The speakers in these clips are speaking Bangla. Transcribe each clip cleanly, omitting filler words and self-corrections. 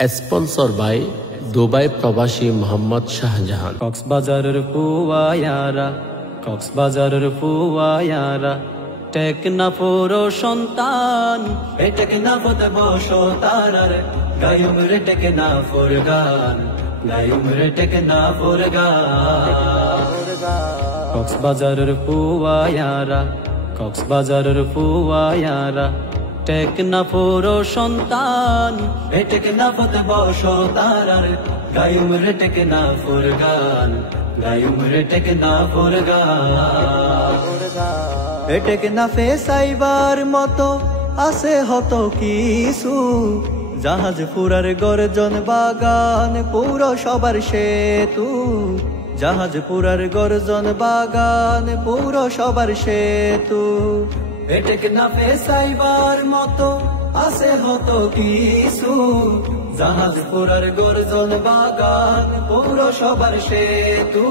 স্পন্সর বাই দুবাই প্রবাসী মোহাম্মদ শাহজাহান। কক্সবাজারের ফুয়ায়ারা টেকনাফুর সন্তান টেকনাফত বসো তারার গায়ুম রে টেকনাফুর গান গায়ুম রে টেকনাফুর গান। কক্সবাজারের ফুয়ায়ারা টেকনাফুর সন্তান টেকনাফত বসো তারার গায়ুম রে টেকনাফুর গান গায়ুম রে টেকনাফুর গান। টেকনাফে সাইবার মতো আছে হত কিছু জাহাজ ফুরার গর্জন বাগান পুরো সবার সেতু জাহাজ পুরার গর্জন বাগান পুরো সবার সেতু। টেকনাফে সাইবার মতো আছে হত কিছু জাহাজ পুরার গর্জন বাগান পুরো সবার সেতু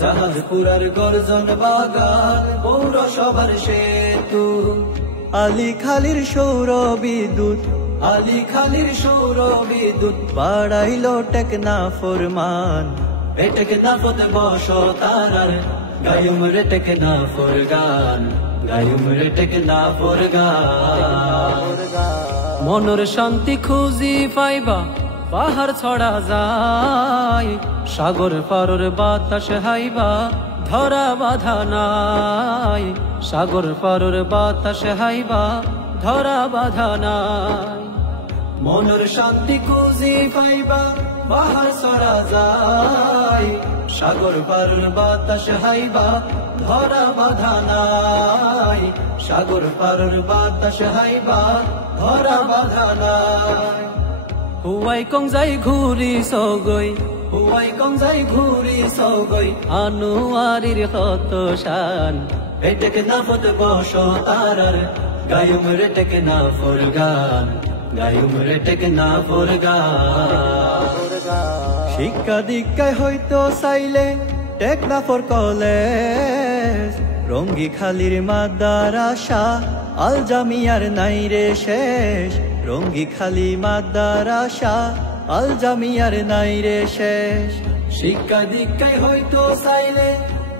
জাহাজ পুরার গর্জন বাগান পুরো সবার সেতু। আলী খালির সৌর বিদ্যুৎ বাড়াইলো টেকনাফুর মান টেকনাফত বসো তারার গায়ুম রে টেকনাফুর গান গায়ুম রে টেকনাফুর গান। মনের শান্তি খুঁজি পাইবা পাহাড় ছড়া যায় সাগর পারর বাতাস হাইবা ধরা বাধা নাই সাগর পারর বাতাস হাইবা ধরা বাধা নাই। মনের শান্তি খুঁজি পাইবা পাহাড় ছড়া যায় সাগর পারর বাতাস হাইবা ধরা বাধা নাই সাগর পারর বাতাস হাইবা ধরা বাধা নাই। হুয়াই কং যাই ঘুরি সগৈ আনোয়ারির কত শান টেকনাফত বসো তারার গায়ুম রে টেকনাফুর গান গায়ুম রে টেকনাফুর গান। শিক্ষা দীক্ষায় হয়তো চাইলে টেকনাফুর কলেজ রঙ্গি খালির মাদ্রাসা আল জামিয়ার নাই রে শেষ রঙ্গি খালি মাদ্রাসা আল জামিয়ার নাই রে শেষ। শিক্ষা দীক্ষায় হয়তো চাইলে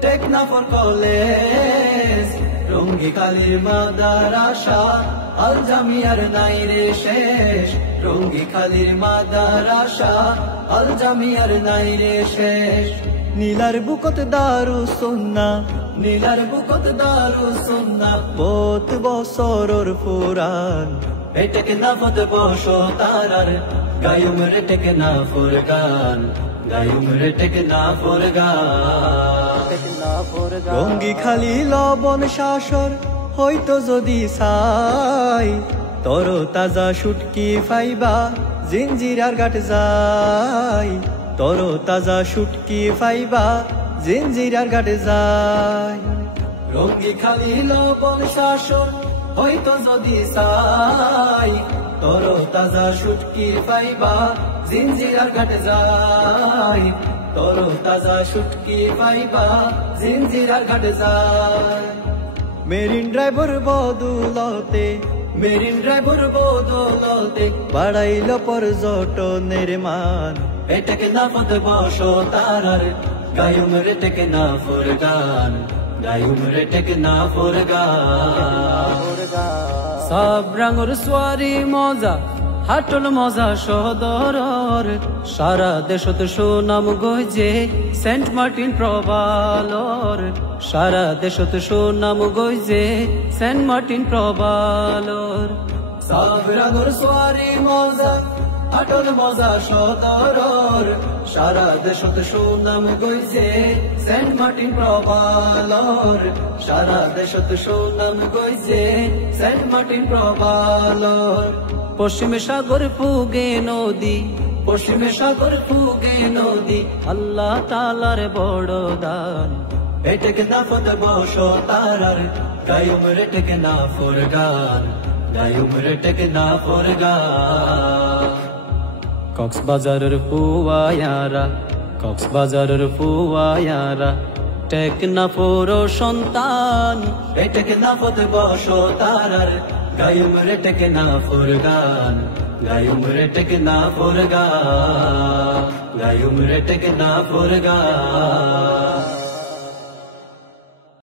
টেকনাফুর কলেজ রঙ্গি খালির মাদ্রাসা আল জামিয়ার নাই রে শেষ রঙ্গি খালির মাদ্রাসা আল জামিয়ার নাই রে শেষ। নীলার বুকত দারুস সুন্নাহ বহুত বছরর পুরাণ টেকনাফত বসো তারার গায়ুম রে টেকনাফুর গান গায়ুম রে টেকনাফুর গান। রঙ্গি খালি লবণ শাসর হয়তো যদি চাই তর তাজা শুটকি ফাইবা জিঞ্জিরার ঘাট যাই তর তাজা শুটকি ফাইবা জিঞ্জিরার ঘাট যাই। রঙ্গি খালি লবণ শাসর হয়তো যদি চাই তর তাজা শুটকি পাইবা জিঞ্জিরার ঘাট যাই তর তাজা শুটকি পাইবা জিঞ্জিরার ঘাট যাই। মেরিন ড্রাইভার বদৌলতে বাড়াইল পর্যটনের মান টেকনাফত বসো তারার গায়ুম রে টেকনাফুর গান গায়ুম রে টেকনাফুর গান। সব রঙর সোয়ারি মজা হাটল মজা সদরর সারা দেশত সুনাম গইজে সেন্ট মার্টিন প্রবালর সারা দেশত সুনাম গইজে সেন্ট মার্টিন প্রবালর। সব রঙর সোয়ারি মজা হাটল মজা সদরর সারা দেশত সুনাম গইজে সেন্ট মার্টিন প্রবালর সারা দেশত সুনাম গইজে সেন্ট মার্টিন প্রবালর। পশ্চিমে সাগর ফুগে নদী আল্লাহ তাআলার বড় দান টেকনাফত বসো তারার গায়ুম রে টেকনাফুর গান গায়ুম রে টেকনাফুর গান। কক্সবাজারের ফুয়ায়ারা টেকনাফুর সন্তান টেকনাফত বসো তারার গায়ুম রে টেকনা ফুরগান গায়ুম রে টেকনা ফুরগান গায়ুম রে টেকনা ফুরগান